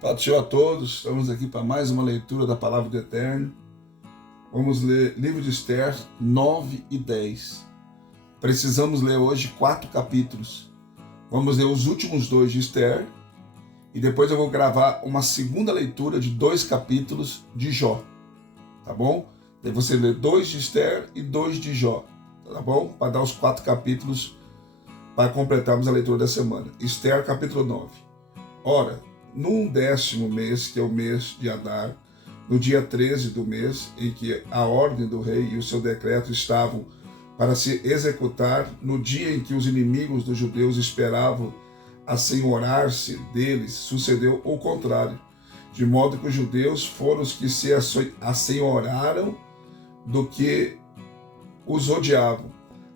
Paz do Senhor a todos, estamos aqui para mais uma leitura da Palavra do Eterno. Vamos ler livro de Esther 9 e 10. Precisamos ler hoje 4 capítulos. Vamos ler os últimos 2 de Esther e depois eu vou gravar uma segunda leitura de 2 capítulos de Jó, tá bom? Daí você lê 2 de Esther e 2 de Jó, tá bom? Para dar os 4 capítulos para completarmos a leitura da semana. Esther capítulo 9. Ora, no 10º mês, que é o mês de Adar, no dia 13 do mês, em que a ordem do rei e o seu decreto estavam para se executar, no dia em que os inimigos dos judeus esperavam assenhorar-se deles, sucedeu o contrário, de modo que os judeus foram os que se assenhoraram do que os odiavam.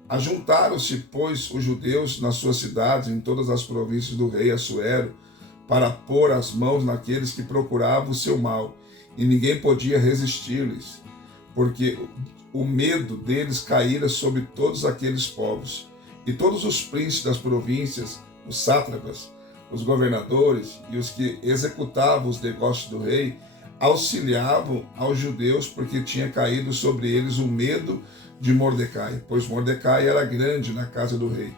Ajuntaram-se, pois, os judeus nas suas cidades, em todas as províncias do rei Assuero, para pôr as mãos naqueles que procuravam o seu mal, e ninguém podia resistir-lhes, porque o medo deles caíra sobre todos aqueles povos. E todos os príncipes das províncias, os sátrapas, os governadores e os que executavam os negócios do rei, auxiliavam aos judeus, porque tinha caído sobre eles o medo de Mordecai, pois Mordecai era grande na casa do rei,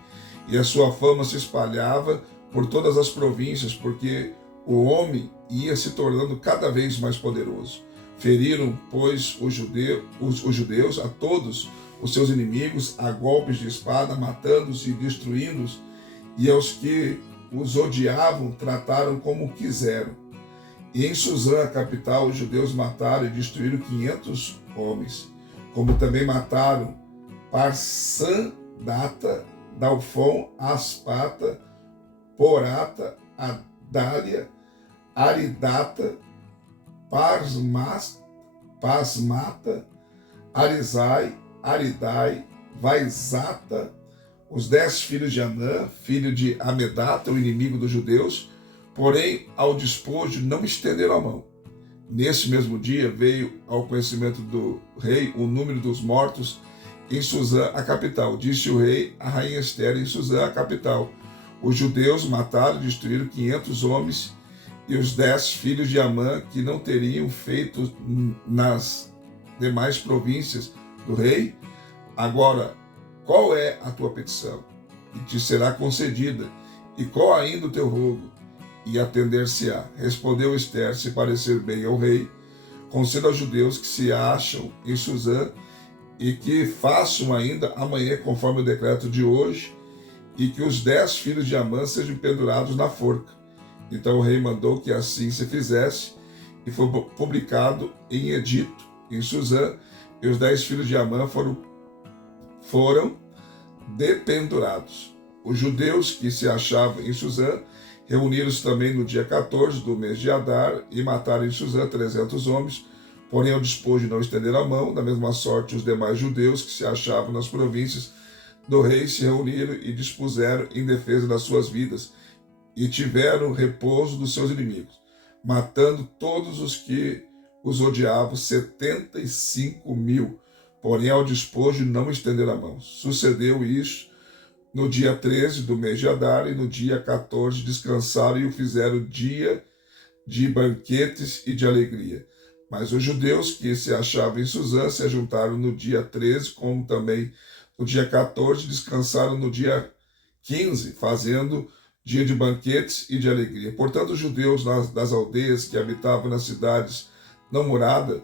e a sua fama se espalhava por todas as províncias, porque o homem ia se tornando cada vez mais poderoso. Feriram, pois, os judeus a todos os seus inimigos a golpes de espada, matando-os e destruindo-os, e aos que os odiavam trataram como quiseram. E em Suzã, a capital, os judeus mataram e destruíram 500 homens, como também mataram Parsandata, Dalfon, Aspata, Porata, Adália, Aridata, Pasmata, Arizai, Aridai, Vaizata, os 10 filhos de Anã, filho de Amedata, o inimigo dos judeus, porém ao despojo não estenderam a mão. Nesse mesmo dia veio ao conhecimento do rei o número dos mortos em Suzã, a capital. Disse o rei a rainha Esther em Suzã, a capital: os judeus mataram e destruíram 500 homens, e os 10 filhos de Amã, que não teriam feito nas demais províncias do rei. Agora, qual é a tua petição? E te será concedida. E qual ainda o teu rogo? E atender-se-á. Respondeu Esther: se parecer bem ao rei, conceda aos judeus que se acham em Suzã, e que façam ainda amanhã, conforme o decreto de hoje, e que os 10 filhos de Amã sejam pendurados na forca. Então o rei mandou que assim se fizesse, e foi publicado em edito em Suzã, e os 10 filhos de Amã foram dependurados. Os judeus que se achavam em Suzã reuniram-se também no dia 14 do mês de Adar, e mataram em Suzã 300 homens, porém ao despojo de não estender a mão. Da mesma sorte, os demais judeus que se achavam nas províncias do rei se reuniram e dispuseram em defesa das suas vidas, e tiveram repouso dos seus inimigos, matando todos os que os odiavam, 75.000, porém ao despojo não estenderam a mão. Sucedeu isso no dia 13 do mês de Adar, e no dia 14 descansaram e o fizeram dia de banquetes e de alegria. Mas os judeus que se achavam em Suzã se ajuntaram no dia 13, como também no dia 14, descansaram no dia 15, fazendo dia de banquetes e de alegria. Portanto, os judeus das aldeias que habitavam nas cidades não muradas,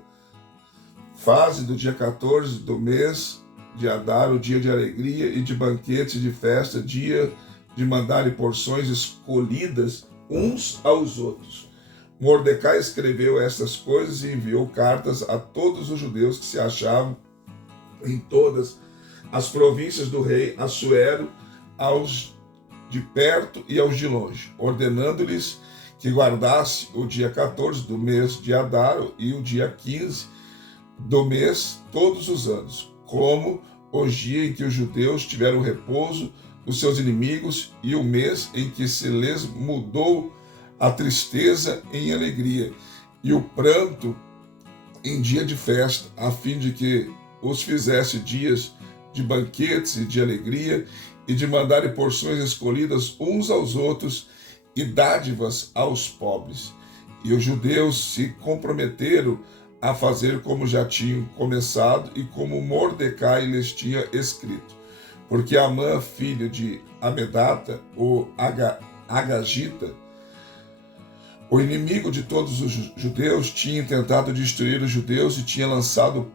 fazem do dia 14 do mês de Adar o dia de alegria e de banquetes e de festa, dia de mandarem porções escolhidas uns aos outros. Mordecai escreveu estas coisas e enviou cartas a todos os judeus que se achavam em todas as províncias do rei Assuero, aos de perto e aos de longe, ordenando-lhes que guardasse o dia 14 do mês de Adar e o dia 15 do mês todos os anos, como o dia em que os judeus tiveram repouso dos seus inimigos, e o mês em que se lhes mudou a tristeza em alegria, e o pranto em dia de festa, a fim de que os fizesse dias de banquetes e de alegria, e de mandarem porções escolhidas uns aos outros, e dádivas aos pobres. E os judeus se comprometeram a fazer como já tinham começado e como Mordecai lhes tinha escrito. Porque Amã, filho de Amedata, o Agagita, o inimigo de todos os judeus, tinha tentado destruir os judeus e tinha lançado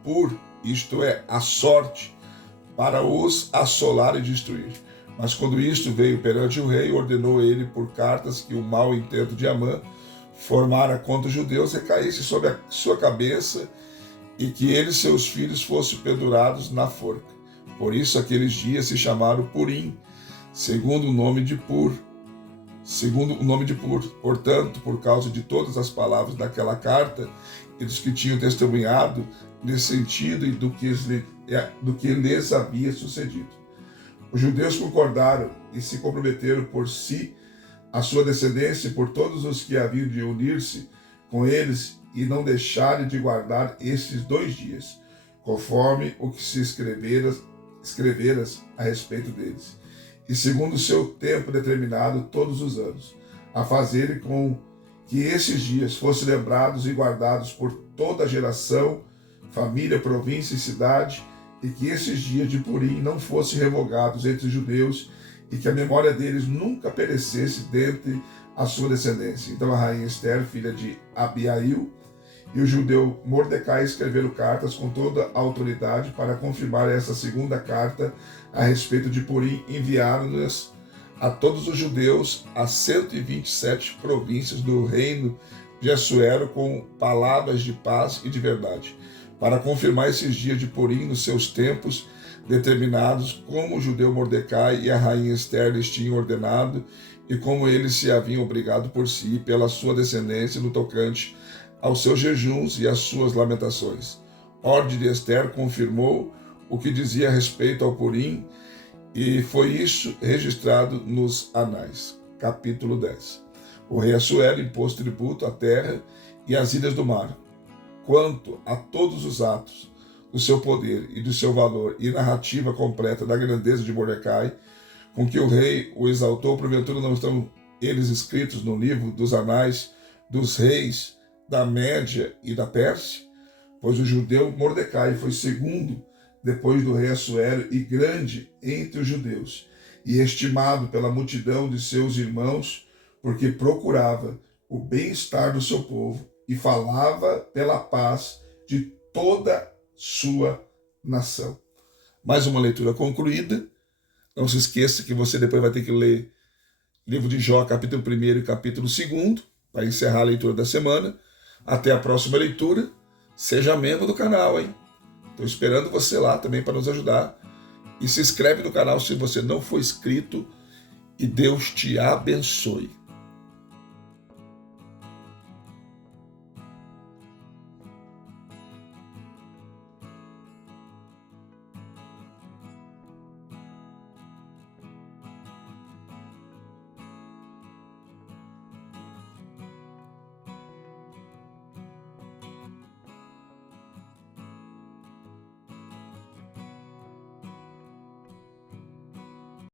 isto é, a sorte, para os assolar e destruir. Mas quando isto veio perante o rei, ordenou ele por cartas que o mau intento de Amã formara contra os judeus recaísse sobre a sua cabeça e que ele e seus filhos fossem pendurados na forca. Por isso aqueles dias se chamaram Purim, segundo o nome de Pur. Portanto, por causa de todas as palavras daquela carta e dos que tinham testemunhado nesse sentido e do que lhes havia sucedido. Os judeus concordaram e se comprometeram por si, a sua descendência, por todos os que haviam de unir-se com eles e não deixarem de guardar estes 2 dias, conforme o que se escreveras a respeito deles, e segundo o seu tempo determinado todos os anos, a fazerem com que esses dias fossem lembrados e guardados por toda a geração, família, província e cidade, e que esses dias de Purim não fossem revogados entre os judeus, e que a memória deles nunca perecesse dentre a sua descendência. Então a rainha Esther, filha de Abiail, e o judeu Mordecai escreveram cartas com toda a autoridade para confirmar essa segunda carta a respeito de Purim, enviaram-nas a todos os judeus a 127 províncias do reino de Assuero com palavras de paz e de verdade, para confirmar esses dias de Purim nos seus tempos determinados, como o judeu Mordecai e a rainha Esther lhes tinham ordenado, e como eles se haviam obrigado por si e pela sua descendência no tocante aos seus jejuns e às suas lamentações. Ordem de Esther confirmou o que dizia a respeito ao Purim, e foi isso registrado nos anais. Capítulo 10. O rei Assuero impôs tributo à terra e às ilhas do mar, quanto a todos os atos do seu poder e do seu valor, e narrativa completa da grandeza de Mordecai, com que o rei o exaltou. Porventura não estão eles escritos no livro dos anais dos reis da Média e da Pérsia? Pois o judeu Mordecai foi segundo depois do rei Assuero e grande entre os judeus, e estimado pela multidão de seus irmãos, porque procurava o bem-estar do seu povo e falava pela paz de toda sua nação. Mais uma leitura concluída. Não se esqueça que você depois vai ter que ler livro de Jó, capítulo 1 e capítulo 2, para encerrar a leitura da semana. Até a próxima leitura. Seja membro do canal, hein? Estou esperando você lá também para nos ajudar. E se inscreve no canal se você não for inscrito. E Deus te abençoe.